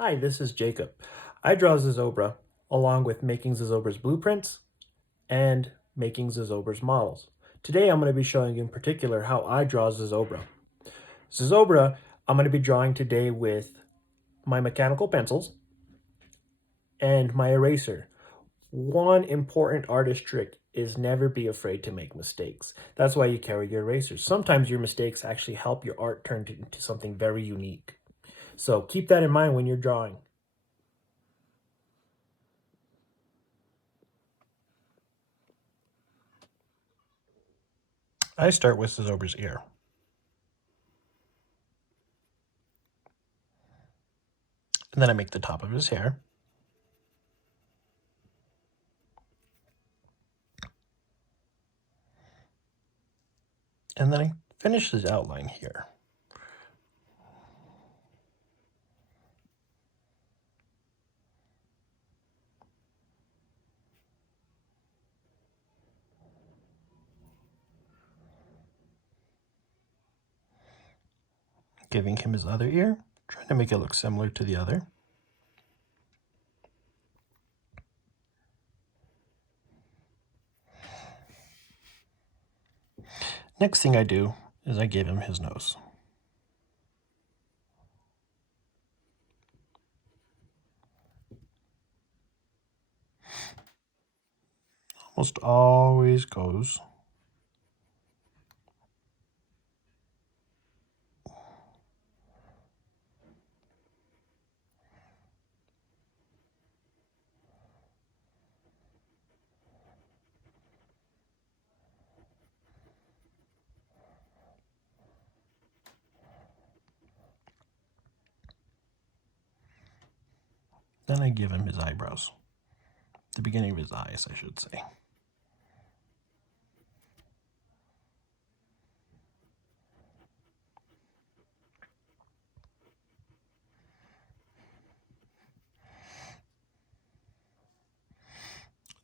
Hi, this is Jacob. I draw Zozobra along with making Zozobra's blueprints and making Zozobra's models. Today I'm going to be showing you in particular how I draw Zozobra. Zozobra I'm going to be drawing today with my mechanical pencils and my eraser. One important artist trick is never be afraid to make mistakes. That's why you carry your erasers. Sometimes your mistakes actually help your art turn into something very unique. So keep that in mind when you're drawing. I start with Zozobra's ear. And then I make the top of his hair. And then I finish his outline here. Giving him his other ear, trying to make it look similar to the other. Next thing I do is I give him his nose. Almost always goes Then I give him his eyebrows. The beginning of his eyes, I should say.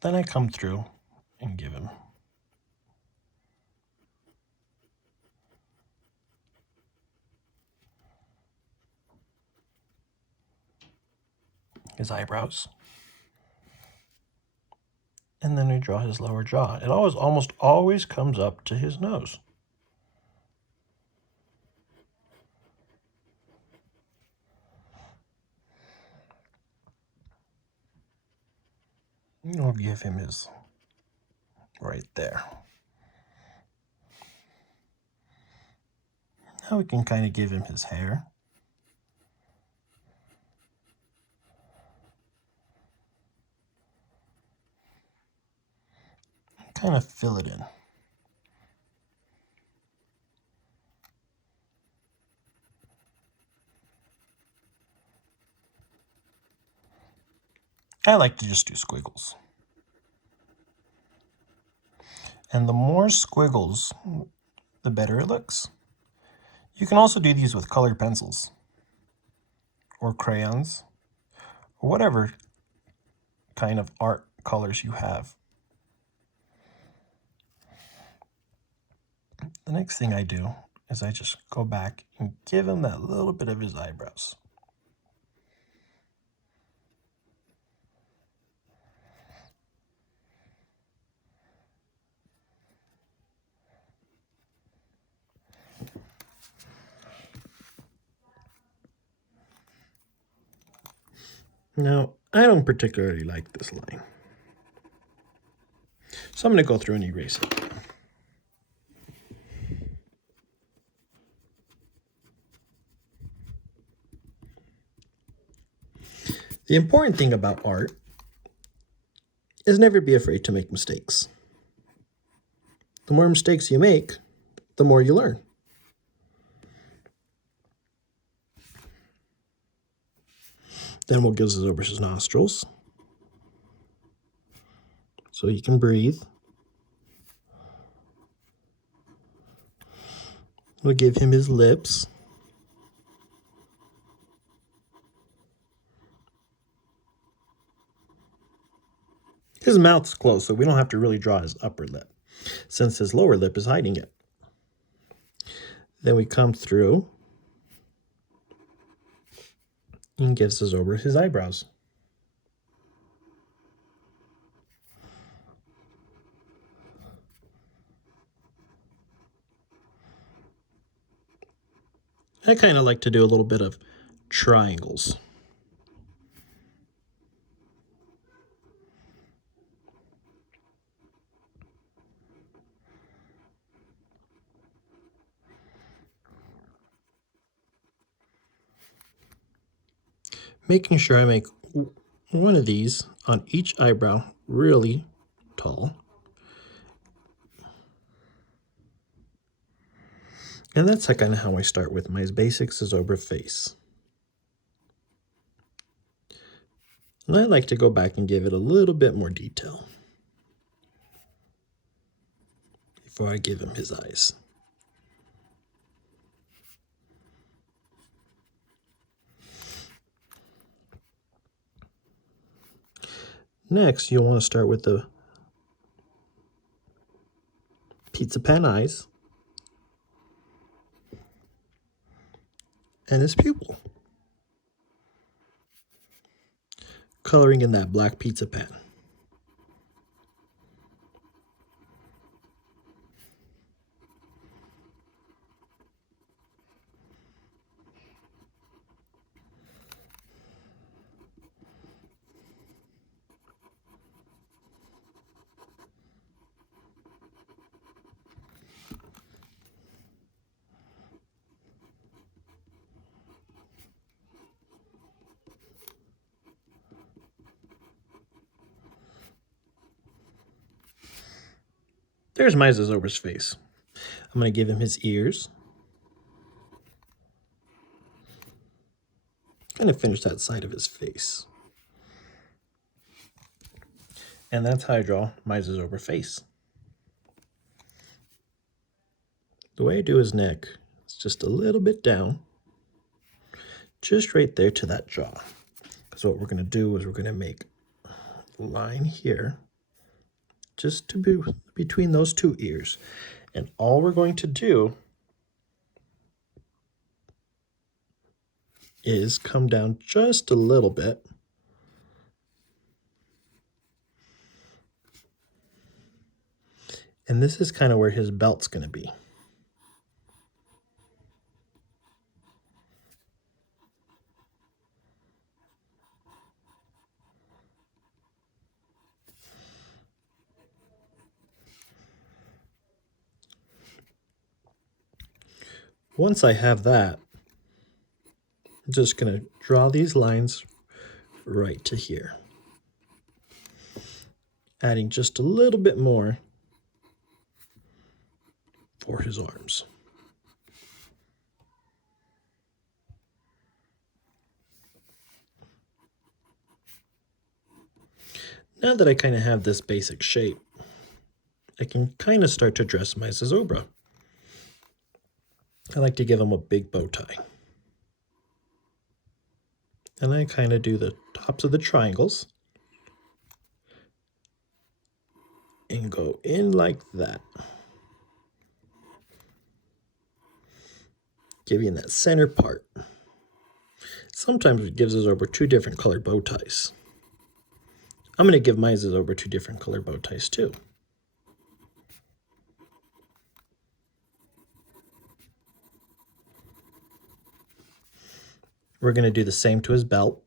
Then I come through and give him his eyebrows. And then I draw his lower jaw. It almost always comes up to his nose. I'll give him his right there. Now we can kind of give him his hair. Kind of fill it in. I like to just do squiggles. And the more squiggles, the better it looks. You can also do these with colored pencils or crayons or whatever kind of art colors you have. The next thing I do is I just go back and give him that little bit of his eyebrows. Now, I don't particularly like this line, so I'm going to go through and erase it. The important thing about art is never be afraid to make mistakes. The more mistakes you make, the more you learn. Then we'll give Zozobra his nostrils so he can breathe. We'll give him his lips. His mouth's closed, so we don't have to really draw his upper lip, since his lower lip is hiding it. Then we come through and gives Zozobra his eyebrows. I kind of like to do a little bit of triangles. Making sure I make one of these on each eyebrow really tall. And that's kind of how I start with my basic Zozobra face. And I like to go back and give it a little bit more detail before I give him his eyes. Next, you'll want to start with the pizza pan eyes and his pupil, coloring in that black pizza pan. There's my Zozobra's face. I'm going to give him his ears. Kind of finish that side of his face. And that's how I draw my Zozobra face. The way I do his neck is just a little bit down, just right there to that jaw. Because what we're going to do is we're going to make a line here, just to be between those two ears. And all we're going to do is come down just a little bit. And this is kind of where his belt's going to be. Once I have that, I'm just going to draw these lines right to here, adding just a little bit more for his arms. Now that I kind of have this basic shape, I can kind of start to dress my Zozobra. I like to give him a big bow tie. And I kind of do the tops of the triangles and go in like that, giving that center part. Sometimes it gives Zozobra two different colored bow ties. I'm going to give my Zozobra two different colored bow ties too. We're going to do the same to his belt.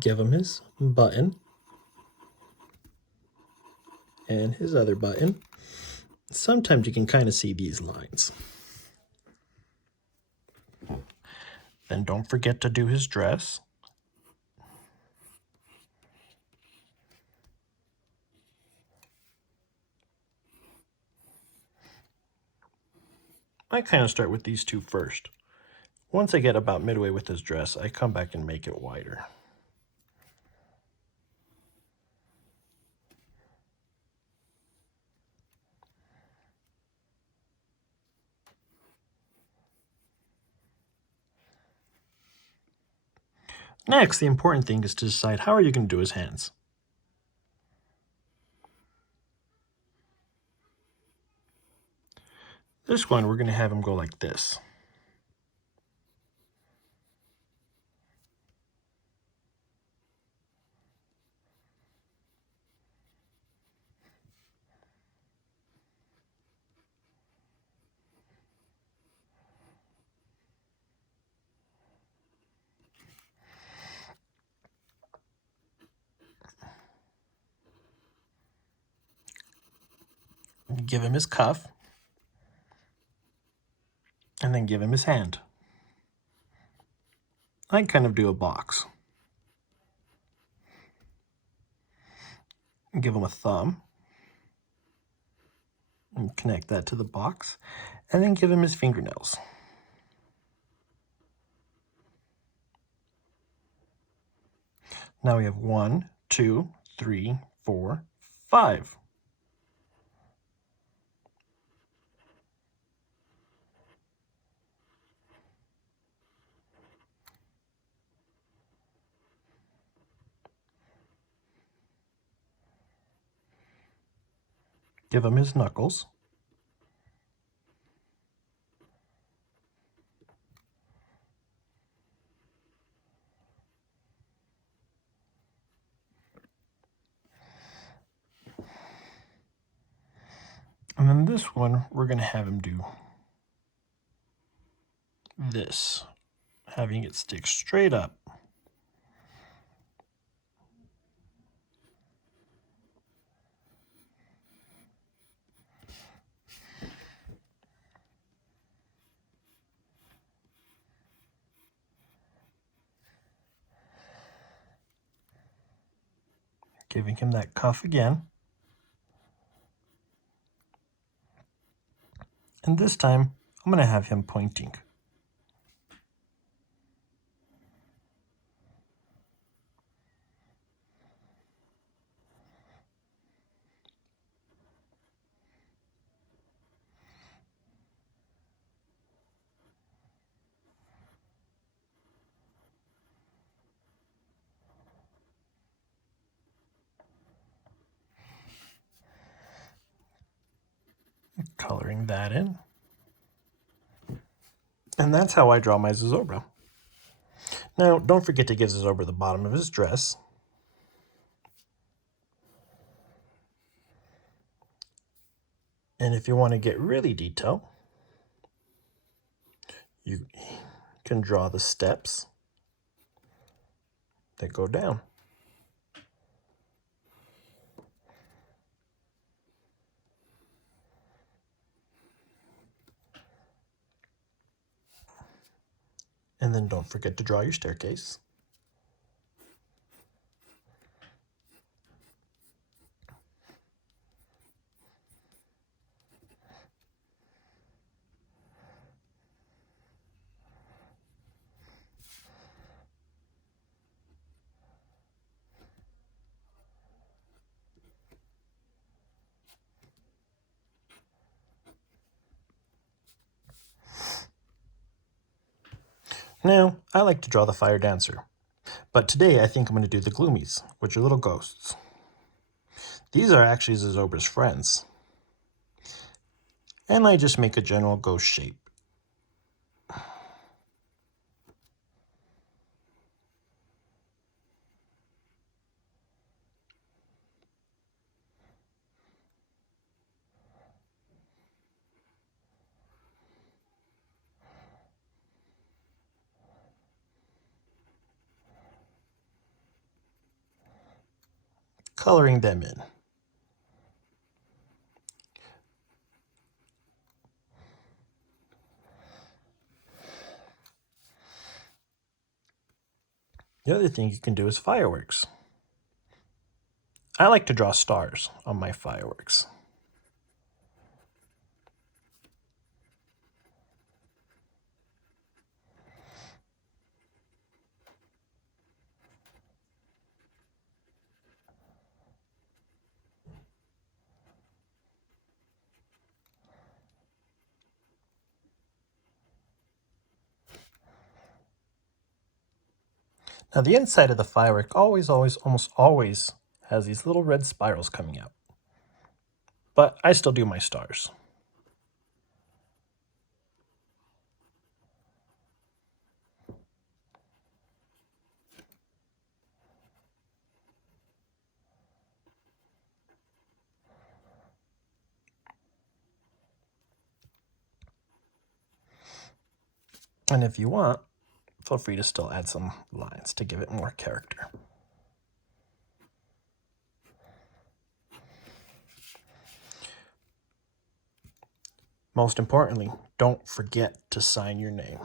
Give him his button and his other button. Sometimes you can kind of see these lines. Then don't forget to do his dress. I kind of start with these two first. Once I get about midway with his dress, I come back and make it wider. Next, the important thing is to decide how are you going to do his hands. This one, we're going to have him go like this. Give him his cuff, and then give him his hand. I kind of do a box. Give him a thumb, and connect that to the box, and then give him his fingernails. Now we have 1, 2, 3, 4, 5. Give him his knuckles. And then this one, we're going to have him do this, having it stick straight up. Giving him that cuff again. And this time, I'm going to have him pointing. Coloring that in. And that's how I draw my Zozobra. Now, don't forget to give Zozobra the bottom of his dress. And if you want to get really detailed, you can draw the steps that go down. And then don't forget to draw your staircase. Now, I like to draw the fire dancer, but today I think I'm going to do the gloomies, which are little ghosts. These are actually Zozobra's friends. And I just make a general ghost shape. Coloring them in. The other thing you can do is fireworks. I like to draw stars on my fireworks. Now the inside of the firework almost always has these little red spirals coming out. But I still do my stars. And if you want, feel free to still add some lines to give it more character. Most importantly, don't forget to sign your name.